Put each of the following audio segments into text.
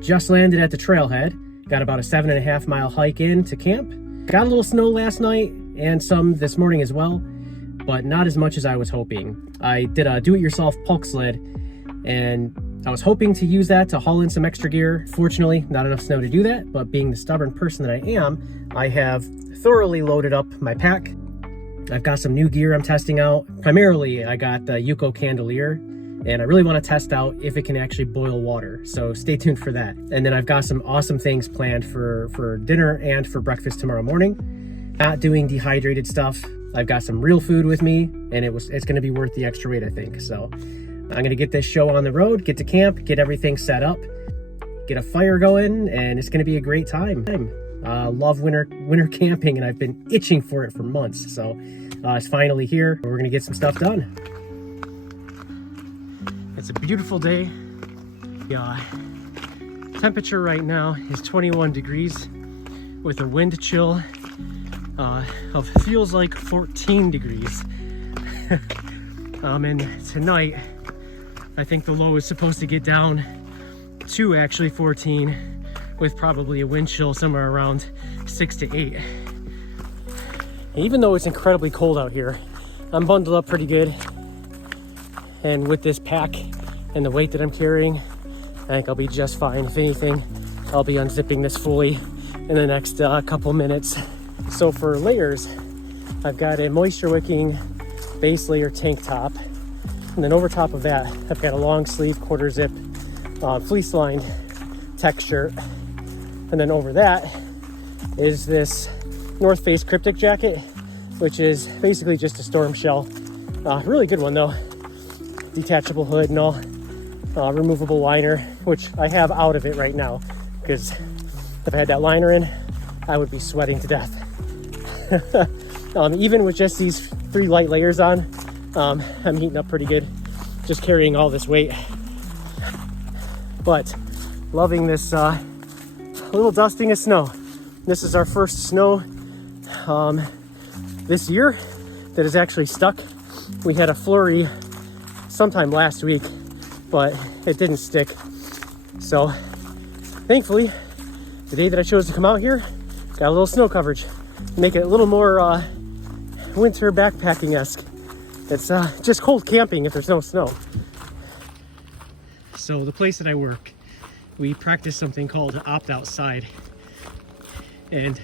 Just landed at the trailhead. Got about a 7.5 mile hike in to camp. Got a little snow last night and some this morning as well, but not as much as I was hoping. I did a do-it-yourself pulk sled, and I was hoping to use that to haul in some extra gear. Fortunately, not enough snow to do that, but being the stubborn person that I am, I have thoroughly loaded up my pack. I've got some new gear I'm testing out. Primarily, I got the Yuko Candelier, and I really want to test out if it can actually boil water. So stay tuned for that. And then I've got some awesome things planned for dinner and for breakfast tomorrow morning. Not doing dehydrated stuff. I've got some real food with me, and it's going to be worth the extra weight, I think. So I'm going to get this show on the road, get to camp, get everything set up, get a fire going, and it's going to be a great time. Love winter camping, and I've been itching for it for months. So it's finally here. We're going to get some stuff done. It's a beautiful day. The temperature right now is 21 degrees with a wind chill of feels like 14 degrees. And tonight, I think the low is supposed to get down to actually 14 with probably a wind chill somewhere around 6 to 8. Even though it's incredibly cold out here, I'm bundled up pretty good. And with this pack and the weight that I'm carrying, I think I'll be just fine. If anything, I'll be unzipping this fully in the next couple minutes. So for layers, I've got a moisture wicking base layer tank top. And then over top of that, I've got a long sleeve quarter zip fleece lined tech shirt. And then over that is this North Face cryptic jacket, which is basically just a storm shell. Really good one though. Detachable hood and all, removable liner, which I have out of it right now, because if I had that liner in, I would be sweating to death. Even with just these 3 light layers on, I'm heating up pretty good, just carrying all this weight. But loving this little dusting of snow. This is our first snow this year that is actually stuck. We had a flurry sometime last week, but it didn't stick. So thankfully, the day that I chose to come out here, got a little snow coverage, make it a little more winter backpacking-esque. It's just cold camping if there's no snow. So the place that I work, we practice something called opt outside, and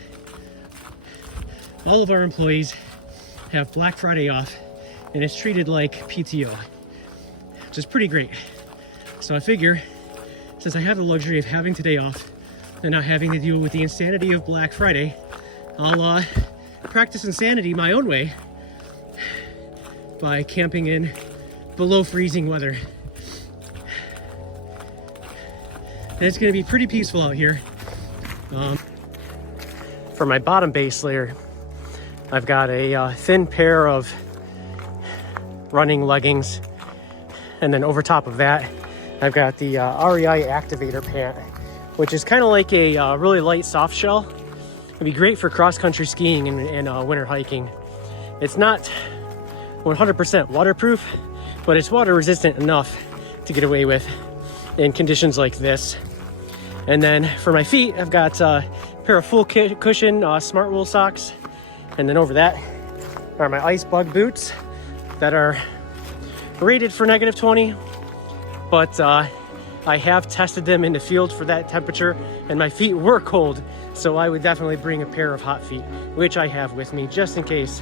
all of our employees have Black Friday off, and it's treated like PTO, which is pretty great. So I figure, since I have the luxury of having today off and not having to deal with the insanity of Black Friday, I'll practice insanity my own way by camping in below freezing weather. And it's going to be pretty peaceful out here. For my bottom base layer, I've got a thin pair of running leggings, and then over top of that, I've got the REI Activator pant, which is kind of like a really light soft shell. It'd be great for cross-country skiing and winter hiking. It's not 100% waterproof, but it's water resistant enough to get away with in conditions like this. And then for my feet, I've got a pair of full cushion smart wool socks. And then over that are my ice bug boots that are rated for -20, but I have tested them in the field for that temperature and my feet were cold. So I would definitely bring a pair of hot feet, which I have with me just in case.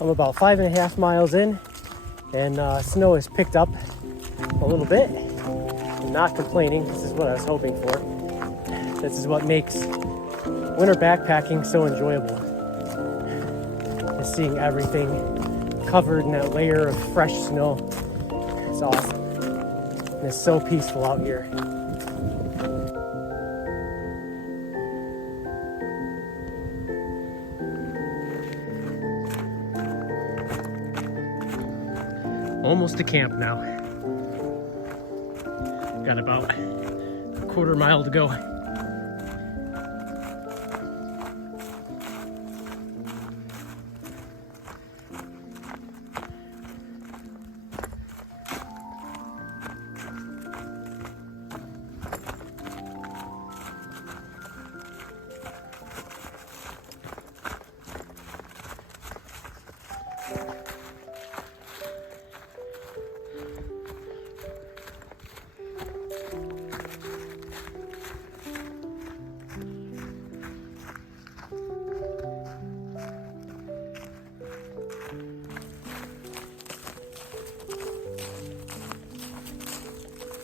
I'm about 5.5 miles in, and snow has picked up a little bit. I'm not complaining. This is what I was hoping for. This is what makes winter backpacking so enjoyable, is seeing everything covered in that layer of fresh snow. It's awesome. And it's so peaceful out here. Almost to camp now. Got about a quarter mile to go.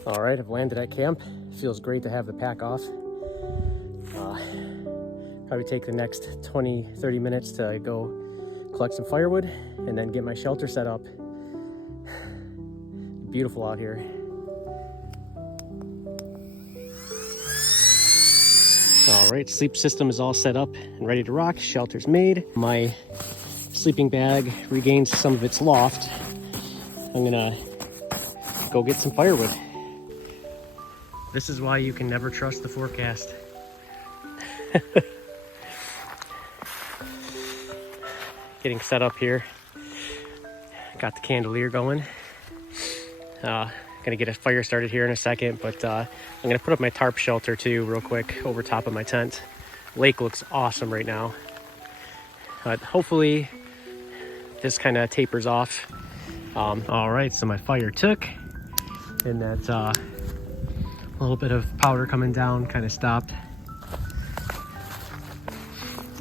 All right, I've landed at camp. Feels great to have the pack off. Probably take the next 20-30 minutes to go collect some firewood and then get my shelter set up. Beautiful out here. All right, sleep system is all set up and ready to rock. Shelter's made. My sleeping bag regains some of its loft. I'm gonna go get some firewood. This is why you can never trust the forecast. Getting set up here. Got the candelier going. Gonna get a fire started here in a second, but I'm gonna put up my tarp shelter too real quick over top of my tent. Lake looks awesome right now. But hopefully this kind of tapers off. All right, so my fire took, and that a little bit of powder coming down kind of stopped.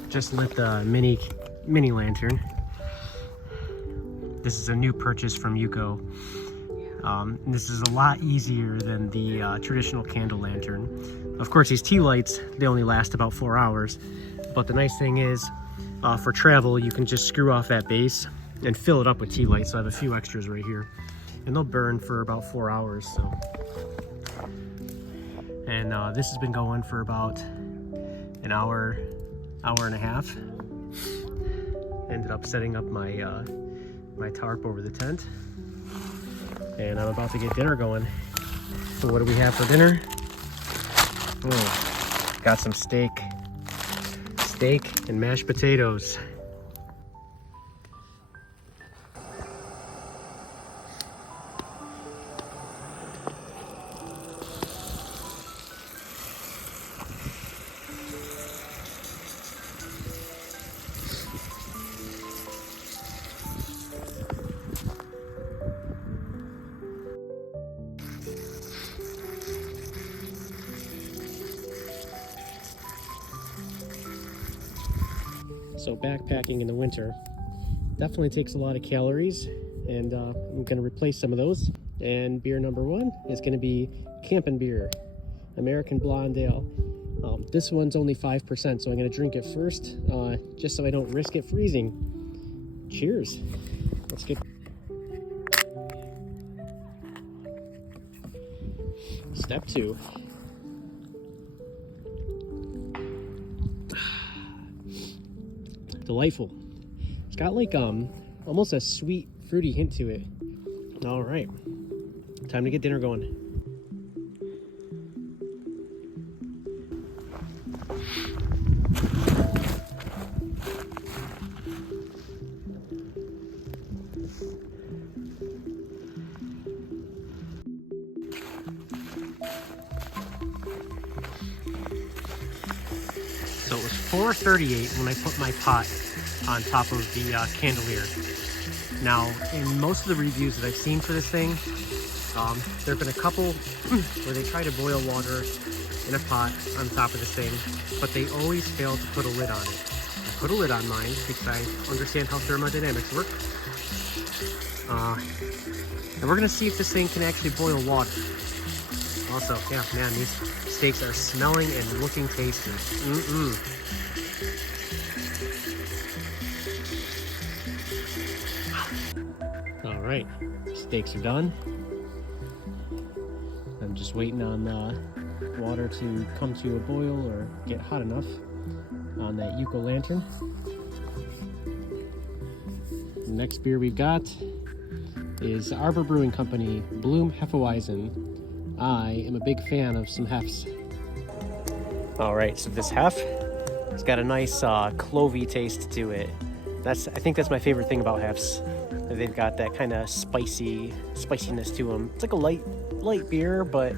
Just lit the mini lantern. This is a new purchase from Yuko. This is a lot easier than the traditional candle lantern. Of course, these tea lights, they only last about 4 hours. But the nice thing is, for travel, you can just screw off that base and fill it up with tea lights. So I have a few extras right here. And they'll burn for about 4 hours. So. And this has been going for about an hour and a half. Ended up setting up my my tarp over the tent, and I'm about to get dinner going. So what do we have for dinner? Oh, got some steak and mashed potatoes. So backpacking in the winter definitely takes a lot of calories, and I'm going to replace some of those. And beer number one is going to be Campin' Beer, American Blonde Ale. This one's only 5%, so I'm going to drink it first, just so I don't risk it freezing. Cheers. Let's get... Step two. Delightful. It's got like almost a sweet, fruity hint to it. All right, time to get dinner going. So it was 4:38 when I put my pot on top of the candelier. Now, in most of the reviews that I've seen for this thing, there have been a couple where they try to boil water in a pot on top of this thing, but they always fail to put a lid on it. put a lid on mine because I understand how thermodynamics work. And we're gonna see if this thing can actually boil water. Also, yeah, man, these steaks are smelling and looking tasty. All right, steaks are done. I'm just waiting on water to come to a boil or get hot enough on that Yuko lantern. The next beer we've got is Arbor Brewing Company Bloom Hefeweizen. I am a big fan of some hefs. All right, so this hef, it's got a nice clovey taste to it. I think that's my favorite thing about hefs. They've got that kind of spiciness to them. It's like a light beer, but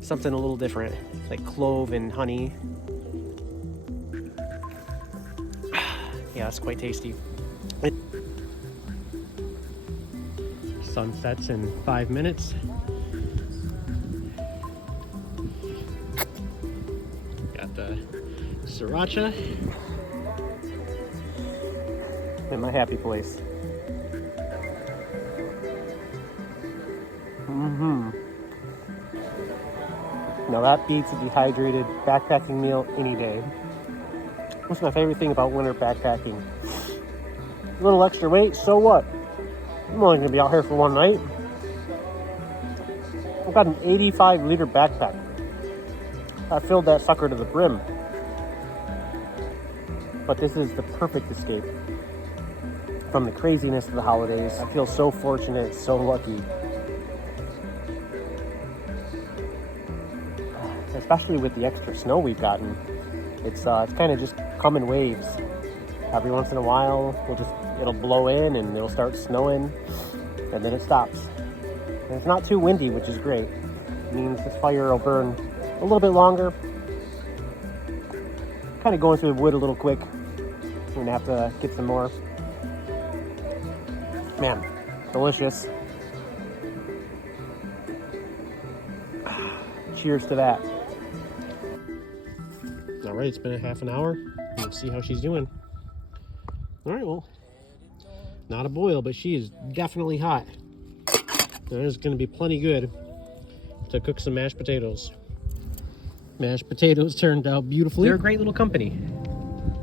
something a little different, like clove and honey. Yeah, it's quite tasty. Sun sets in 5 minutes. Got the sriracha and my happy place. Now that beats a dehydrated backpacking meal any day. What's my favorite thing about winter backpacking? A little extra weight, so what? I'm only gonna be out here for one night. I've got an 85-liter backpack. I filled that sucker to the brim. But this is the perfect escape from the craziness of the holidays. I feel so fortunate, so lucky. Especially with the extra snow we've gotten. It's kind of just come in waves. Every once in a while, it'll blow in and it'll start snowing, and then it stops. And it's not too windy, which is great. It means this fire will burn a little bit longer. Kind of going through the wood a little quick. I'm gonna have to get some more. Man, delicious. Cheers to that. All right, it's been a half an hour. Let's see how she's doing. All right, well, not a boil, but she is definitely hot. There's going to be plenty good to cook some mashed potatoes. Mashed potatoes turned out beautifully. They're a great little company.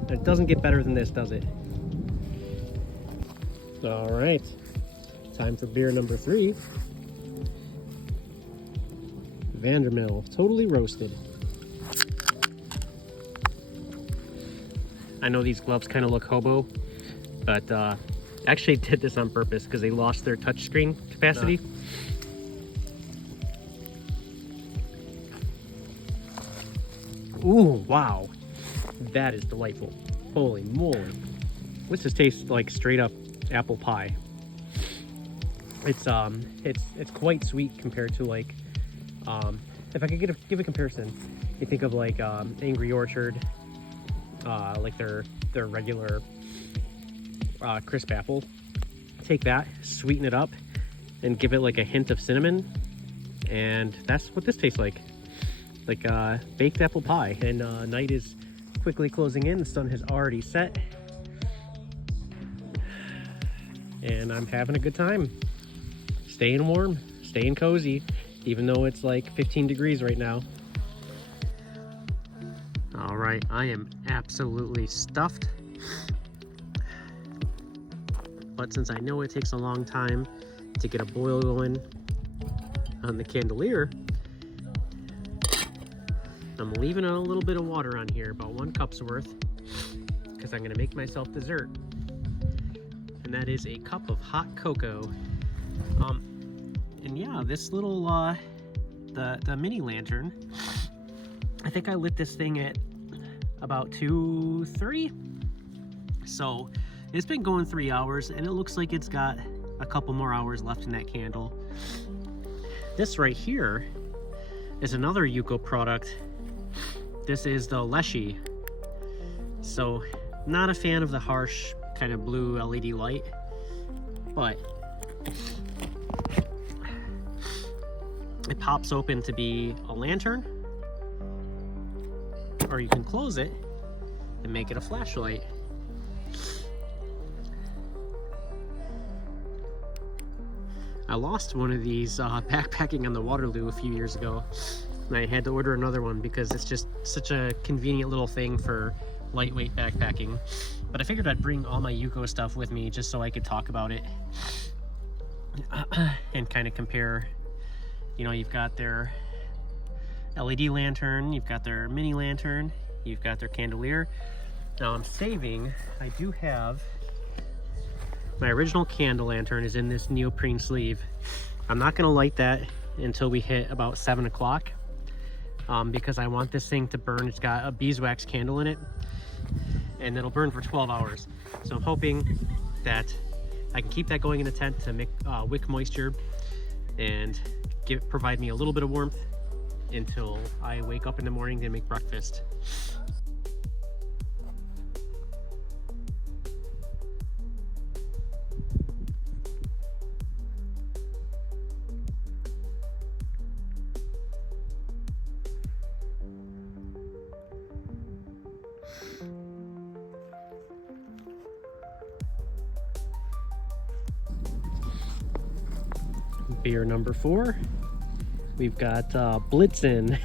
It doesn't get better than this, does it? All right, time for beer number 3. Vandermill, totally roasted. I know these gloves kind of look hobo, but I actually did this on purpose because they lost their touchscreen capacity. Ooh, wow. That is delightful. Holy moly. This just tastes like straight up apple pie. It's quite sweet compared to like, if I could give a comparison, you think of like Angry Orchard, like their regular crisp apple. Take that, sweeten it up, and give it like a hint of cinnamon, and that's what this tastes like baked apple pie. And night is quickly closing in. The sun has already set, and I'm having a good time. Staying warm, staying cozy, even though it's like 15 degrees right now. All right, I am absolutely stuffed. But since I know it takes a long time to get a boil going on the candelier, I'm leaving a little bit of water on here, about 1 cup's worth, because I'm gonna make myself dessert. And that is a cup of hot cocoa. And yeah, this little, the mini lantern, I think I lit this thing at about 2:30. So it's been going 3 hours, and it looks like it's got a couple more hours left in that candle. This right here is another Yuko product. This is the Leshy. So not a fan of the harsh kind of blue LED light, but it pops open to be a lantern, or you can close it and make it a flashlight. I lost one of these backpacking on the Waterloo a few years ago, and I had to order another one because it's just such a convenient little thing for lightweight backpacking. But I figured I'd bring all my Yuko stuff with me just so I could talk about it and kind of compare. You know, you've got their LED lantern, you've got their mini lantern, you've got their chandelier. Now I'm saving, I do have my original candle lantern is in this neoprene sleeve. I'm not gonna light that until we hit about 7 o'clock because I want this thing to burn. It's got a beeswax candle in it and it'll burn for 12 hours. So I'm hoping that I can keep that going in the tent to make wick moisture and provide me a little bit of warmth until I wake up in the morning to make breakfast. Beer number 4. We've got Blitzen.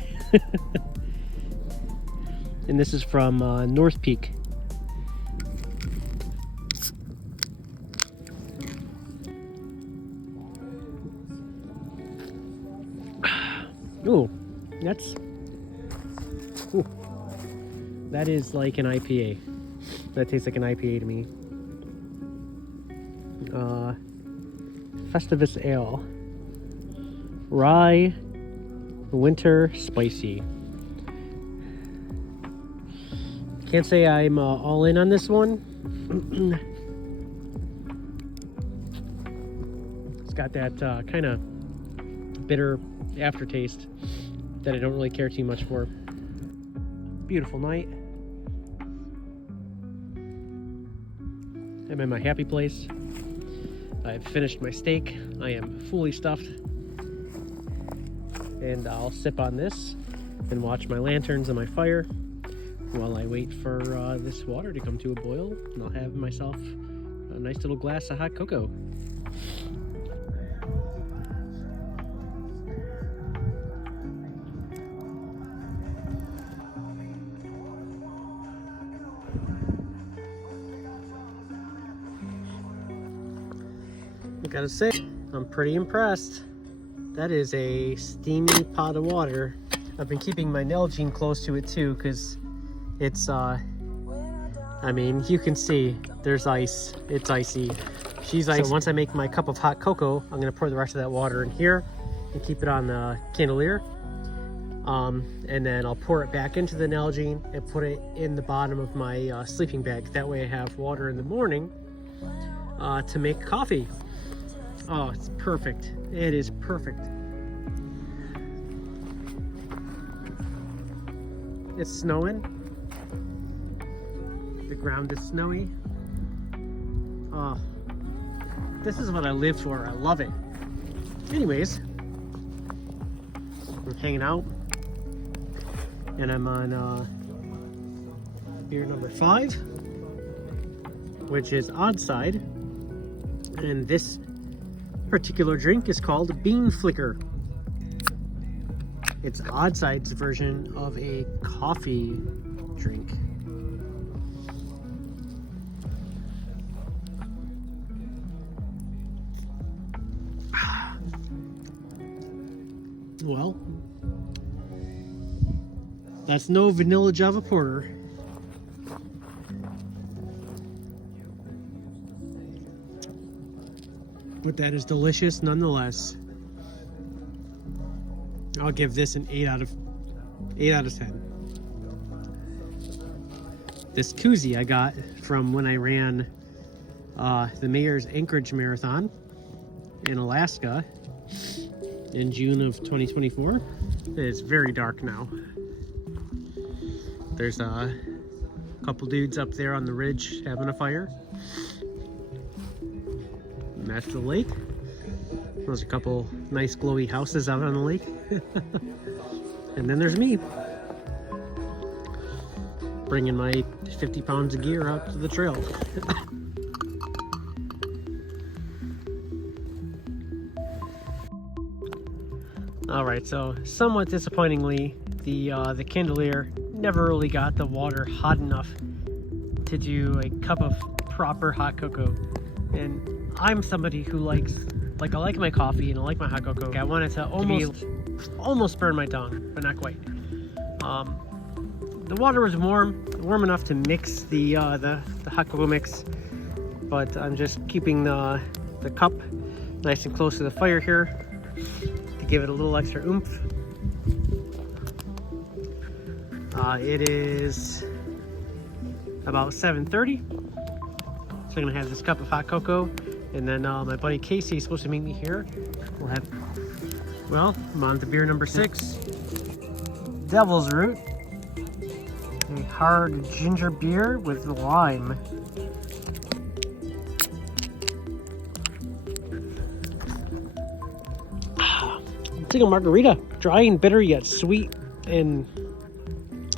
And this is from North Peak. Oh, that is like an IPA. That tastes like an IPA to me. Festivus Ale. Rye, winter, spicy. Can't say I'm all in on this one. It's got that kind of bitter aftertaste that I don't really care too much for. Beautiful night. I'm in my happy place. I've finished my steak. I am fully stuffed. And I'll sip on this and watch my lanterns and my fire while I wait for this water to come to a boil, and I'll have myself a nice little glass of hot cocoa. I gotta say, I'm pretty impressed. That is a steamy pot of water. I've been keeping my Nalgene close to it too, because it's, I mean, you can see there's ice. It's icy. She's icy. So once I make my cup of hot cocoa, I'm gonna pour the rest of that water in here and keep it on the chandelier. And then I'll pour it back into the Nalgene and put it in the bottom of my sleeping bag. That way I have water in the morning to make coffee. Oh, it's perfect. It is perfect. It's snowing. The ground is snowy. Oh, this is what I live for. I love it. Anyways, I'm hanging out, and I'm on beer number 5, which is Odd Side, and this particular drink is called Bean Flicker. It's Odd Side's version of a coffee drink. Well, that's no vanilla Java Porter. But that is delicious nonetheless. I'll give this an 8 out of 10. This koozie I got from when I ran the Mayor's Anchorage Marathon in Alaska in June of 2024. It's very dark now. There's a couple dudes up there on the ridge having a fire. And that's the lake. There's a couple nice glowy houses out on the lake. And then there's me. bringing my 50 pounds of gear out to the trail. All right, so somewhat disappointingly, the candelier never really got the water hot enough to do a cup of proper hot cocoa. And I'm somebody who likes, I like my coffee and I like my hot cocoa. I want it to almost burn my tongue, but not quite. The water was warm enough to mix the hot cocoa mix, but I'm just keeping the cup nice and close to the fire here to give it a little extra oomph. It is about 7:30, so I'm gonna have this cup of hot cocoa, and then my buddy Casey is supposed to meet me here. I'm on to beer number 6, Devil's Root, a hard ginger beer with lime. It's like a margarita, dry and bitter yet sweet and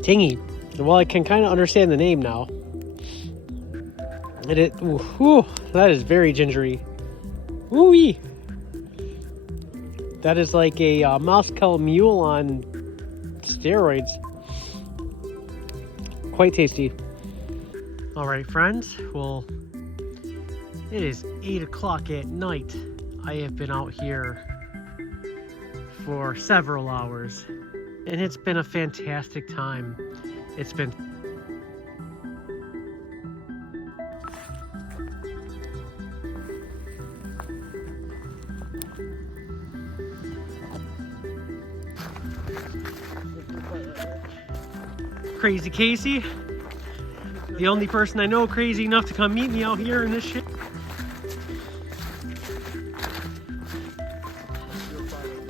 tangy. Well, I can kind of understand the name now. And that is very gingery. Woo-wee! That is like a Moscow Mule on steroids. Quite tasty. All right, friends. Well, it is 8 o'clock at night. I have been out here for several hours, and it's been a fantastic time. It's been Crazy Casey, the only person I know crazy enough to come meet me out here in this shit.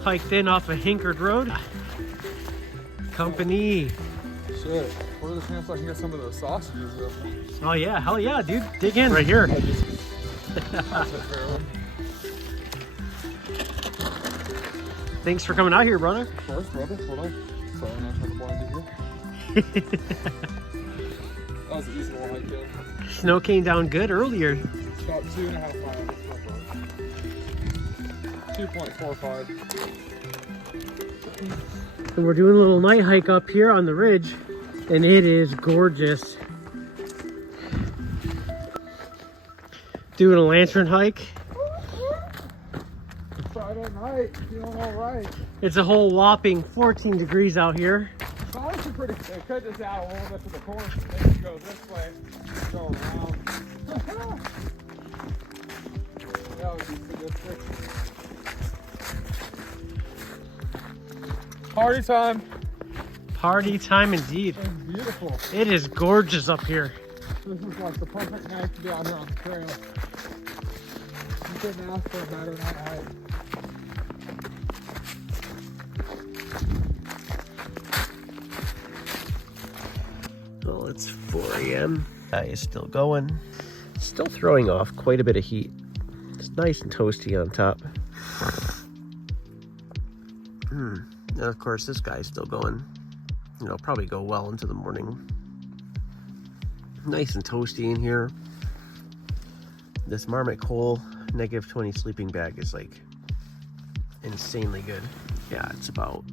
Hiked in off a Hinkard Road. Company. Shit, what are the chances I can get some of those sausages though? Oh yeah, hell yeah, dude. Dig in right here. Thanks for coming out here, brother. Of course, brother. Hold on. Sorry, I'm not trying to blind you here. That was an easy one hike in. Snow came down good earlier. About 2.5 miles. 2.45. And we're doing a little night hike up here on the ridge, and it is gorgeous. Doing a lantern hike. Friday night, feeling all right. It's a whole whopping 14 degrees out here. It's honestly pretty good. Cut this out a little bit to the course and maybe go this way, go around. That would be sadistic. Party time. Party time indeed. It's beautiful. It is gorgeous up here. This is like the perfect night to be out here on the trail. You couldn't ask for a better night hike. Well, it's 4 a.m. Guy is still going. Still throwing off quite a bit of heat. It's nice and toasty on top. And of course, this guy's still going. You know, probably go well into the morning. Nice and toasty in here. This Marmot Coal -20 sleeping bag is like insanely good. Yeah, it's about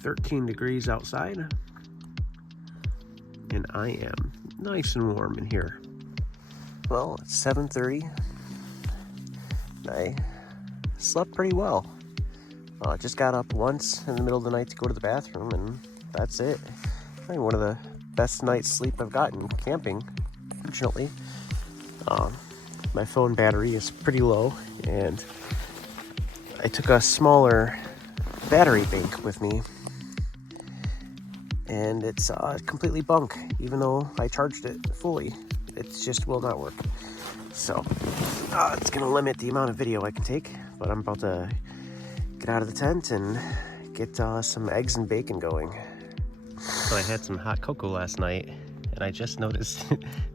13 degrees outside. And I am nice and warm in here. Well, it's 7:30. I slept pretty well. Just got up once in the middle of the night to go to the bathroom, and that's it. I mean, one of the best night's sleep I've gotten camping, fortunately. My phone battery is pretty low, and I took a smaller battery bank with me, and it's completely bunk. Even though I charged it fully, it just will not work. So it's gonna limit the amount of video I can take, but I'm about to get out of the tent and get some eggs and bacon going. So I had some hot cocoa last night, and I just noticed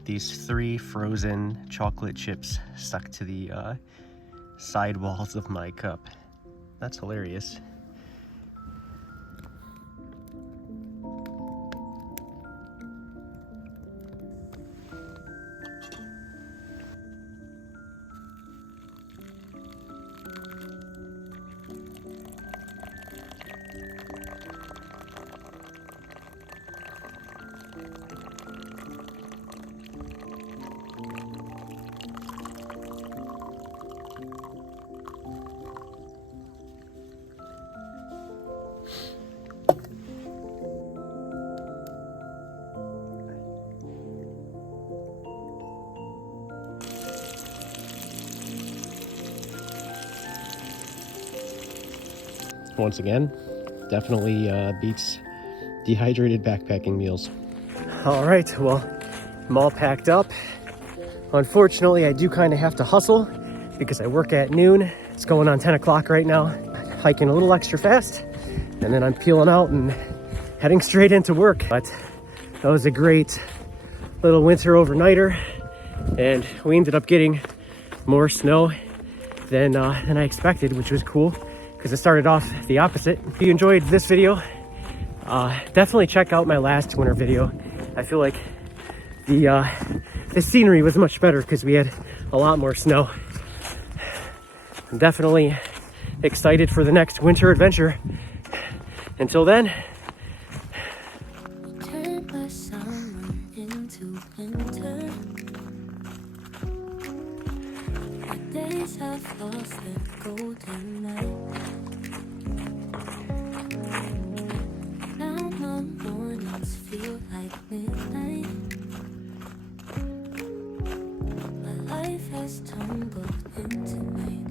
these 3 frozen chocolate chips stuck to the side walls of my cup. That's hilarious. once again. Definitely beats dehydrated backpacking meals. All right, well, I'm all packed up. Unfortunately, I do kind of have to hustle because I work at noon. It's going on 10 o'clock right now. Hiking a little extra fast, and then I'm peeling out and heading straight into work. But that was a great little winter overnighter, and we ended up getting more snow than I expected, which was cool because it started off the opposite. If you enjoyed this video, definitely check out my last winter video. I feel like the scenery was much better because we had a lot more snow. I'm definitely excited for the next winter adventure. Until then, Turn my summer into winter. My days have lost their golden light. Now my mornings feel like midnight. My life has tumbled into night,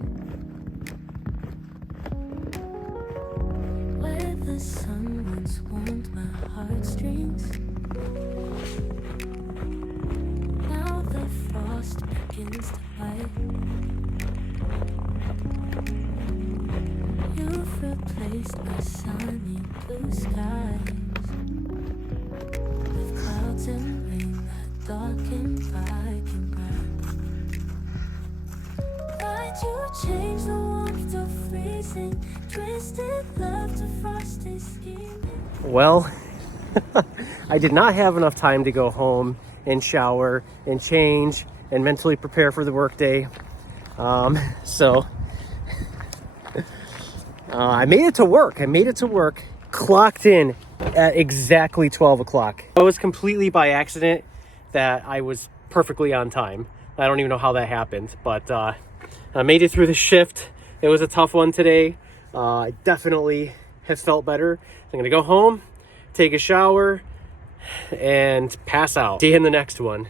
where the sun once warmed my heartstrings. Now the frost begins to bite. You've replaced my sunny blue skies with clouds and rain that darken bright and bright. Why'd you change the warmth to freezing, twisted love to frosty scheming? well, I did not have enough time to go home and shower and change and mentally prepare for the workday. So I made it to work. Clocked in at exactly 12 o'clock. It was completely by accident that I was perfectly on time. I don't even know how that happened, but I made it through the shift. It was a tough one today. I definitely have felt better. I'm gonna go home, take a shower, and pass out. See you in the next one.